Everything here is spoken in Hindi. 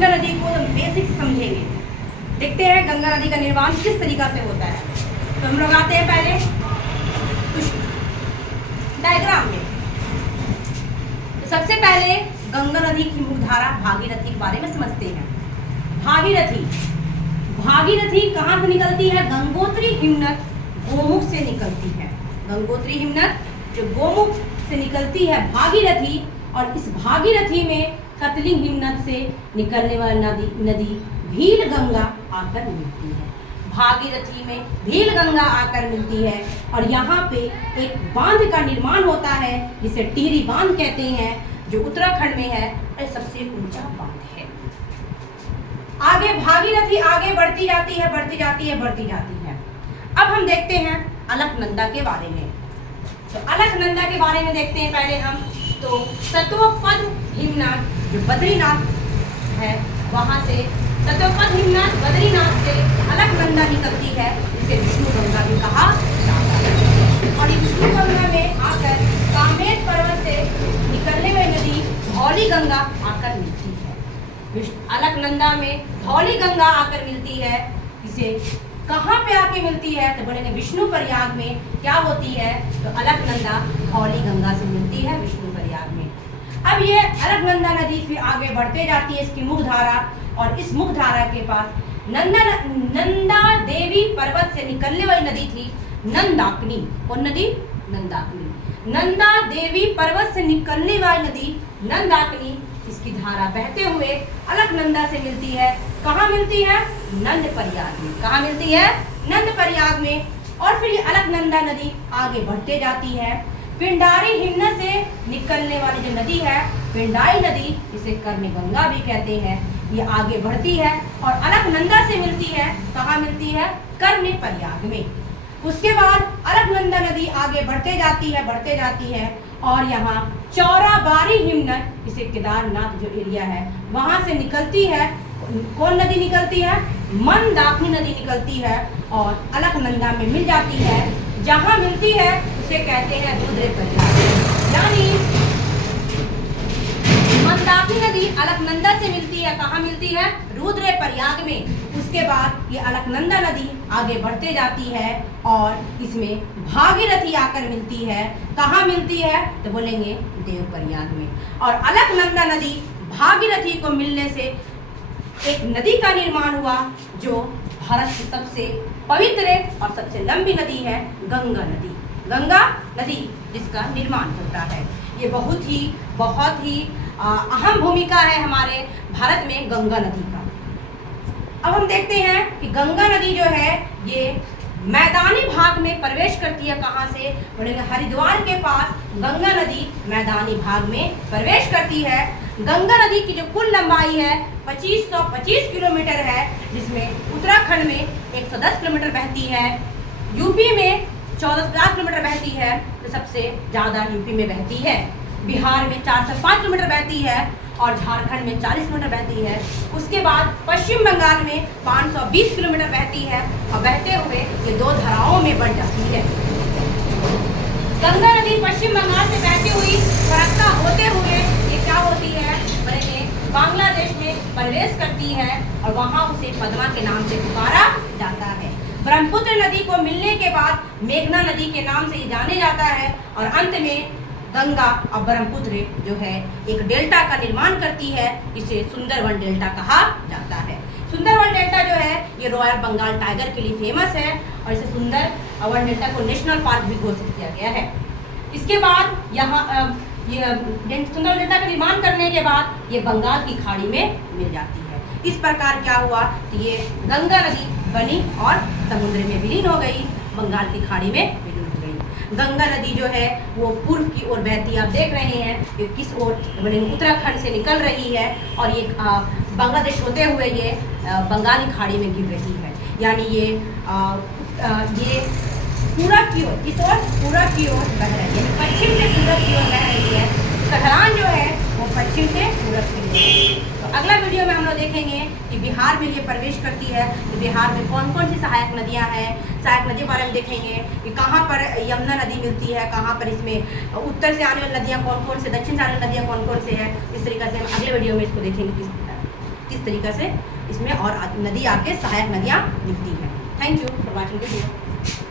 गंगा नदी को हम बेसिक समझेंगे। देखते हैं गंगा नदी का निर्माण किस तरीका से होता है। तो हम लोग आते हैं पहले कुछ डायग्राम में। तो सबसे पहले गंगा नदी की मुख्यधारा भागीरथी के बारे में समझते हैं। भागीरथी कहाँ से निकलती है? गंगोत्री हिमनद गोमुख से निकलती है। गंगोत्री हिमनद जो गोमुख से निकलती है भागीरथी, और इस भागीरथी में कतलिंग हिमनद से निकलने वाली नदी भील गंगा आकर मिलती है। भागीरथी में भील गंगा आकर मिलती है और यहाँ पे एक बांध का निर्माण होता है जिसे टिहरी बांध कहते हैं, जो उत्तराखंड में है और सबसे ऊंचा बांध है। आगे भागीरथी आगे बढ़ती जाती है। अब हम देखते हैं अलकनंदा के बारे में। तो अलकनंदा के बारे में देखते हैं पहले हम। तो तत्वपद हिमनद जो बद्रीनाथ है, वहाँ से तत्वपद हिमनद बद्रीनाथ से अलकनंदा निकलती है, इसे विष्णु गंगा भी कहा जाता है। और विष्णु गंगा में आकर कामेर पर्वत से निकलने वाली नदी धौली गंगा आकर मिलती है। अलकनंदा में धौली गंगा आकर मिलती है। इसे कहाँ पे आके मिलती है? तो बोलेंगे विष्णु प्रयाग में क्या होती है? तो अलकनंदा धौली गंगा से मिलती है विष्णु प्रयाग में। अब ये अलकनंदा नदी फिर आगे बढ़ते जाती है, इसकी मुख्य धारा, और इस मुख्य धारा के पास नंदा देवी पर्वत से निकलने वाली नदी थी नंदाकिनी। कौन नदी? नंदाकिनी। नंदा देवी पर्वत से निकलने वाली नदी नंदाकिनी, इसकी धारा बहते हुए अलकनंदा से मिलती है। कहाँ मिलती है? नंद प्रयाग में। कहाँ मिलती है? नंद प्रयाग में। और फिर ये अलकनंदा नदी आगे बढ़ते जाती है। पिंडारी हिमनद से निकलने वाली जो नदी है पिंडारी नदी, इसे कर्ण गंगा भी कहते हैं, ये आगे बढ़ती है और अलकनंदा से मिलती है। कहाँ मिलती है? कर्ण प्रयाग में। उसके बाद अलकनंदा नदी आगे बढ़ते जाती है और यहाँ चौराबाड़ी हिमनद, इसे केदारनाथ जो एरिया है वहाँ से निकलती है। कौन नदी निकलती है? मंदाकिनी नदी निकलती है और अलकनंदा में मिल जाती है। जहाँ मिलती है उसे कहते हैं रुद्र प्रयाग। यानी मंदाकिनी नदी अलकनंदा से मिलती है। कहाँ मिलती है? रुद्र प्रयाग में। उसके बाद ये अलकनंदा नदी आगे बढ़ते जाती है और इसमें भागीरथी आकर मिलती है। कहाँ मिलती है? तो बोलेंगे देव प्रयाग में। और अलकनंदा नदी भागीरथी को मिलने से एक नदी का निर्माण हुआ जो भारत की सबसे पवित्र और सबसे लंबी नदी है गंगा नदी, जिसका निर्माण होता है। ये बहुत ही अहम भूमिका है हमारे भारत में गंगा नदी का। अब हम देखते हैं कि गंगा नदी जो है ये मैदानी भाग में प्रवेश करती है। कहाँ से? बोलेंगे हरिद्वार के पास गंगा नदी मैदानी भाग में प्रवेश करती है। गंगा नदी की जो कुल लंबाई है 2525 किलोमीटर है, जिसमें उत्तराखंड में 110 किलोमीटर बहती है, यूपी में 1450 किलोमीटर बहती है, तो सबसे ज़्यादा यूपी में बहती है। बिहार में 405 किलोमीटर बहती है और झारखंड में 40 किलोमीटर बहती है। उसके बाद पश्चिम बंगाल में 520 किलोमीटर बहती है और बहते हुए ये दो धाराओं में बढ़ जाती है। गंगा नदी पश्चिम बंगाल से बहती हुई फरक्का होते हुए ये क्या होती है? बोलेंगे बांग्लादेश में प्रवेश करती है और वहाँ उसे पद्मा के नाम से पुकारा जाता है। ब्रह्मपुत्र नदी को मिलने के बाद मेघना नदी के नाम से जाने जाता है और अंत में गंगा और ब्रह्मपुत्र जो है एक डेल्टा का निर्माण करती है, इसे सुंदरवन डेल्टा कहा जाता है। सुंदरवन डेल्टा जो है ये रॉयल बंगाल टाइगर के लिए फेमस है और इसे सुंदरवन डेल्टा को नेशनल पार्क भी घोषित किया गया है। इसके बाद यहाँ ये सुंदरवन डेल्टा का निर्माण करने के बाद ये बंगाल की खाड़ी में मिल जाती है। इस प्रकार क्या हुआ कि ये गंगा नदी बनी और समुद्र में विलीन हो गई, बंगाल की खाड़ी में विलीन हो गई। गंगा नदी जो है वो पूर्व की ओर बहती है। आप देख रहे हैं कि किस ओर? उत्तराखंड से निकल रही है और ये बांग्लादेश होते हुए ये बंगाली खाड़ी में गिर रही है। यानी ये पूरब की ओर, किस ओर? पूरब की ओर बह रही है, पश्चिम से पूरब की ओर बह रही है। इसका ढलान जो है वो पश्चिम से पूरब की ओर। तो अगला वीडियो में हम लोग देखेंगे कि बिहार में ये प्रवेश करती है तो बिहार में कौन कौन सी सहायक नदियाँ हैं। सहायक नदी के बारे में देखेंगे कि कहाँ पर यमुना नदी मिलती है, कहाँ पर इसमें उत्तर से आने वाली नदियाँ कौन कौन से, दक्षिण से आने वाली नदियाँ कौन कौन से हैं। इस तरीके से हम अगले वीडियो में इसको देखेंगे किस किस तरीके से इसमें और नदी आके सहायक नदियाँ दिखती हैं। Thank you for watching video.